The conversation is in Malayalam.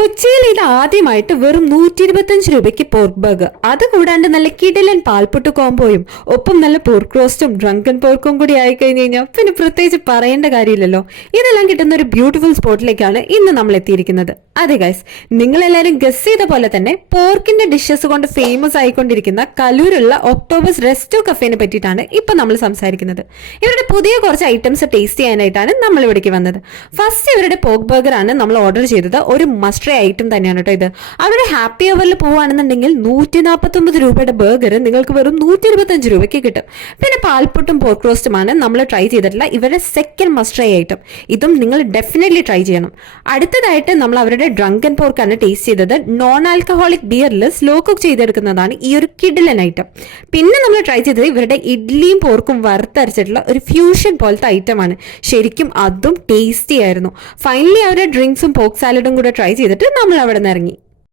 കൊച്ചിയിൽ ഇത് ആദ്യമായിട്ട് വെറും 125 രൂപയ്ക്ക് പോർക്ക് ബർഗർ, അത് കൂടാണ്ട് നല്ല കിടിലൻ പാൽപ്പൊട്ട് കോംബോയും ഒപ്പം നല്ല പോർക്ക് റോസ്റ്റും ഡ്രങ്കൻ പോർക്കും കൂടി ആയി കഴിഞ്ഞ് കഴിഞ്ഞാൽ പിന്നെ പ്രത്യേകിച്ച് പറയേണ്ട കാര്യമില്ലല്ലോ. ഇതെല്ലാം കിട്ടുന്ന ഒരു ബ്യൂട്ടിഫുൾ സ്പോട്ടിലേക്കാണ് ഇന്ന് നമ്മൾ എത്തിയിരിക്കുന്നത്. അതെ ഗൈസ്, നിങ്ങളെല്ലാവരും ഗസ് ചെയ്ത പോലെ തന്നെ പോർക്കിന്റെ ഡിഷസ് കൊണ്ട് ഫേമസ് ആയിക്കൊണ്ടിരിക്കുന്ന കലൂരുള്ള ഒക്ടോബസ് റെസ്റ്റോ കഫേനെ പറ്റിയിട്ടാണ് ഇപ്പൊ നമ്മൾ സംസാരിക്കുന്നത്. ഇവരുടെ പുതിയ കുറച്ച് ഐറ്റംസ് ടേസ്റ്റ് ചെയ്യാനായിട്ടാണ് നമ്മൾ ഇവിടേക്ക് വന്നത്. ഫസ്റ്റ് ഇവരുടെ പോർക്ക് ബർഗർ ആണ് നമ്മൾ ഓർഡർ ചെയ്തത്. ഒരു മസ്റ്റ് ഐറ്റം തന്നെയാണ് കേട്ടോ ഇത്. അവരുടെ ഹാപ്പി അവറിൽ പോവുകയാണെന്നുണ്ടെങ്കിൽ 149 രൂപയുടെ ബർഗർ നിങ്ങൾക്ക് വെറും 125 രൂപയ്ക്ക് കിട്ടും. പിന്നെ പാൽപ്പൊട്ടും പോർക്ക് റോസ്റ്റുമാണ് നമ്മൾ ട്രൈ ചെയ്തിട്ടുള്ള ഇവരുടെ സെക്കൻഡ് മസ്റ്റ് ഐറ്റം. ഇതും നിങ്ങൾ ഡെഫിനറ്റ്ലി ട്രൈ ചെയ്യണം. അടുത്തതായിട്ട് നമ്മൾ അവരുടെ ഡ്രങ്കൻ പോർക്കാണ് ടേസ്റ്റ് ചെയ്തത്. നോൺ ആൽക്കഹോളിക് ബിയറിൽ സ്ലോ കുക്ക് ചെയ്തെടുക്കുന്നതാണ് ഈ ഒരു കിഡിലൻ ഐറ്റം. പിന്നെ നമ്മൾ ട്രൈ ചെയ്തത് ഇവരുടെ ഇഡ്ലിയും പോർക്കും വറുത്തരച്ചിട്ടുള്ള ഒരു ഫ്യൂഷൻ പോലത്തെ ഐറ്റമാണ്. ശരിക്കും അതും ടേസ്റ്റി ആയിരുന്നു. ഫൈനലി അവരുടെ ഡ്രിങ്ക്സും പോർക്ക് സാലഡും കൂടെ ട്രൈ ചെയ്തിട്ട് നമ്മൾ അവിടെ നിന്ന് ഇറങ്ങി.